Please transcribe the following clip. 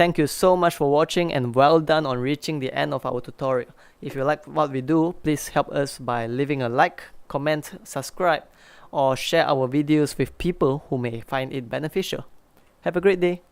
Thank you so much for watching and well done on reaching the end of our tutorial. If you like what we do, please help us by leaving a like, comment, subscribe, or share our videos with people who may find it beneficial. Have a great day.